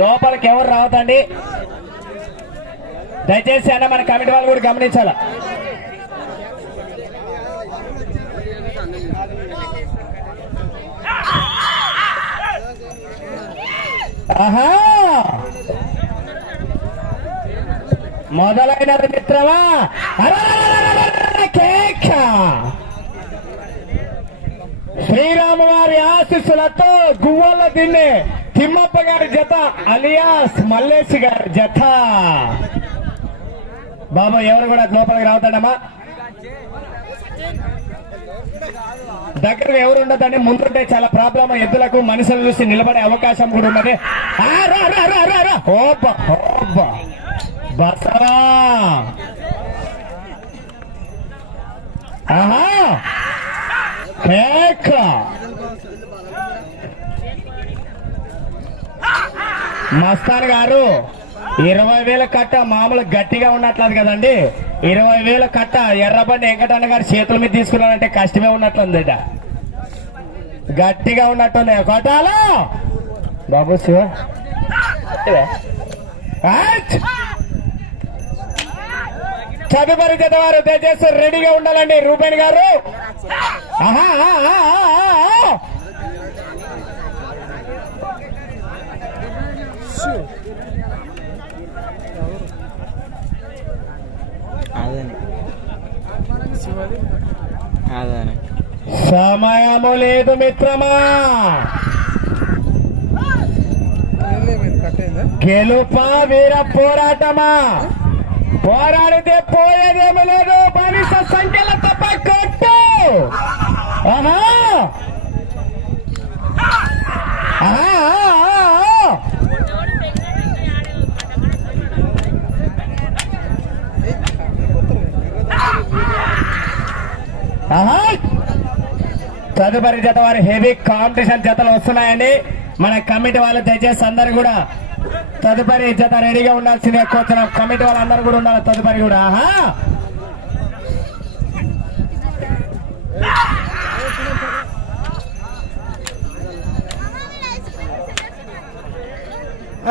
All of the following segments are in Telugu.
లోపలికి ఎవరు రావద్దండి? దయచేసి అన్న మన కమిటీ వాళ్ళు కూడా గమనించాల? మొదలైన మిత్రమా? కేక్! శ్రీరామువారి ఆశీస్సులతో గువ్వల తిన్నే తిమ్మప్ప గారి జత అలియాస్ మల్లేసి గారి జత. బాబా ఎవరు కూడా లోపలికి రావుతాడమ్మా దగ్గర ఎవరు ఉండదండి ముందుంటే చాలా ప్రాబ్లం ఎద్దులకు మనుషులు చూసి నిలబడే అవకాశం కూడా ఉన్నది. బసరా ఆహా. మస్తాన్ గారు ఇరవై వేల కట్ట మామూలు గట్టిగా ఉన్నట్లేదు కదండి. ఇరవై వేల కట్ట ఎర్రబండి వెంకటన్న గారు చేతుల మీద తీసుకున్నారంటే కష్టమే ఉన్నట్లుందిట. గట్టిగా ఉన్నట్టుంది కొట్టాలో! బాబు శివ. తదుపరి వారు దయచేసి రెడీగా ఉండాలండి రూపేణి గారు. ఆహా, ఆహా, ఆహా, ఆహా. అదని అదని సమయము లేదు మిత్రమా. గెలుపా వీర పోరాటమా? పోరాడితే పోయేదేమీ లేదు. మనిష సంఖ్యల తప్ప కొట్టు. ఆహా. ఆహా. తదుపరి జత వారి హెవీ కాంపిటీషన్ జతలు వస్తున్నాయండి. మన కమిటీ వాళ్ళు దయచేసి అందరు కూడా తదుపరి జత రెడీగా ఉండాల్సిందే కోరుతున్నాం. కమిటీ వాళ్ళందరూ కూడా ఉండాలి తదుపరి కూడా. ఆహా!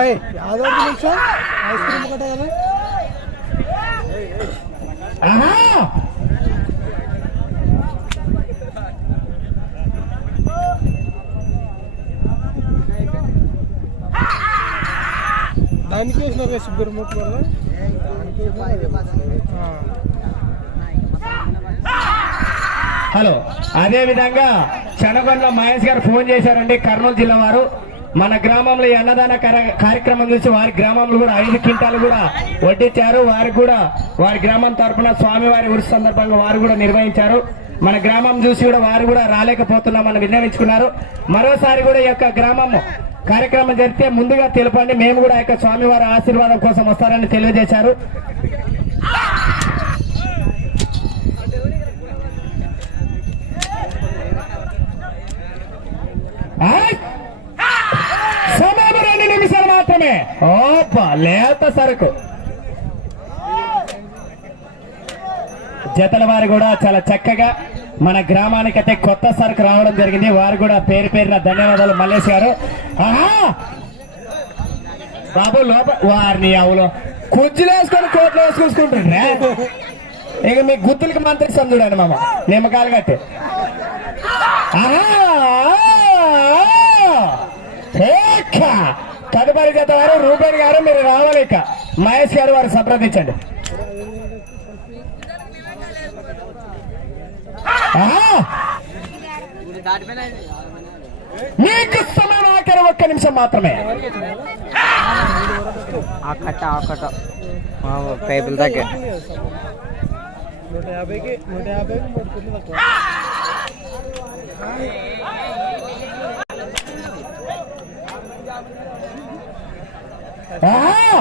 ఐస్ క్రీమ్ ఆహా! దానికి వేసిన వల్ల? హలో. అదే విధంగా చనగొండ మహేష్ గారు ఫోన్ చేశారండి కర్నూలు జిల్లా వారు. మన గ్రామంలో ఈ అన్నదాన కార్యక్రమం చూసి వారి గ్రామంలో కూడా ఐదు క్వింటాలు కూడా వడ్డించారు. వారు కూడా వారి గ్రామం తరఫున స్వామివారి ఉరుసు సందర్భంగా వారు కూడా నిర్వహించారు. మన గ్రామం చూసి కూడా వారు కూడా రాలేకపోతున్నామని విన్నవించుకున్నారు. మరోసారి కూడా ఈ యొక్క గ్రామం కార్యక్రమం జరిగితే ముందుగా తెలపండి. మేము కూడా యొక్క స్వామివారి ఆశీర్వాదం కోసం వస్తారని తెలియజేశారు. సమయం రెండు నిమిషాలు మాత్రమే. ఓపా లేత సరుకు. జతల వారు కూడా చాలా చక్కగా మన గ్రామానికి అయితే కొత్త సరుకు రావడం జరిగింది. వారు కూడా పేరు పేరున ధన్యవాదాలు. మల్లేష్ గారు. బాబు లోప వారిని అవులో కుజ్జులు వేసుకొని కోట్లు వేసుకొచ్చుకుంటుండ్రే ఇక మీ గుత్తులకి మంత్రిస్తాం చూడండి మామ. నిమ్మకాయలు కట్టి. తదుపరి జత వారు రూపేణి గారు మీరు రావాలి ఇక. మహేష్ గారు వారు సంప్రదించండి. మీకు సమయం ఆఖరి ఒక్క నిమిషం మాత్రమే. ఆ కట్ట ఆ కట్ట. దగ్గర నూట యాభైకి నూట యాభైకి మూడు కిలో తక్కువ ఆహా!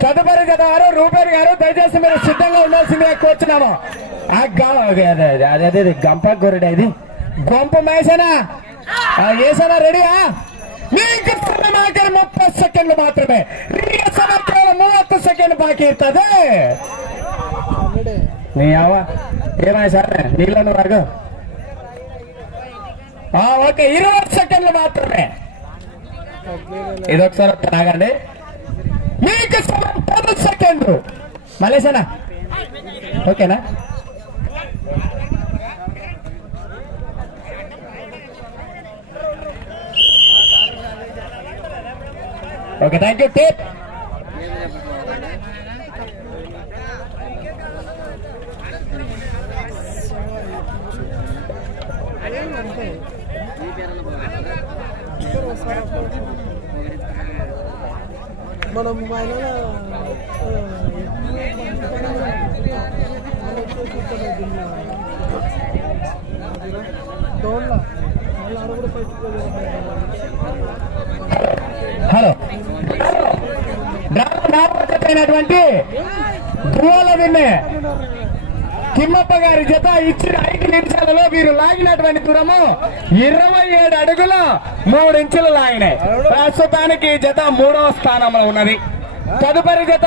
తదుపరి వారు రూపేణి గారు దయచేసి మీరు సిద్ధంగా ఉండాల్సిందిగా గా- అదే గంప గొరడు అది గొంప మేసానా? వేసానా రెడీయా? మీకు ముప్పై సెకండ్లు మాత్రమే. సంవత్సరాల ಮೂವತ್ತು ಸೆಕೆಂಡ್ ಬಾಕಿ ಇರ್ತದೆ ನೀ ಯಾವ ಏನಾಯ್ ఓకే ఇరవై సెకండ్లు మాత్రమే. ఇదొకసారి తాగండి. మీకు పది సెకండ్లు. మలేసేనా? ఓకేనా? ఓకే థ్యాంక్ యూ టేప్ అంటే మనం ఆయన దోళ్ళ వాళ్ళ ఆడ కూడా హలో. నామకమైనటువంటి దువ్వాల విన్నే తిమ్మప్ప గారి జత ఇచ్చిన ఐదు నిమిషాలలో వీరు లాగినటువంటి దూరము ఇరవై ఏడు అడుగుల మూడు ఇంచులు లాగినాయి. ప్రస్తుతానికి జత మూడవ స్థానంలో ఉన్నది. తదుపరి జత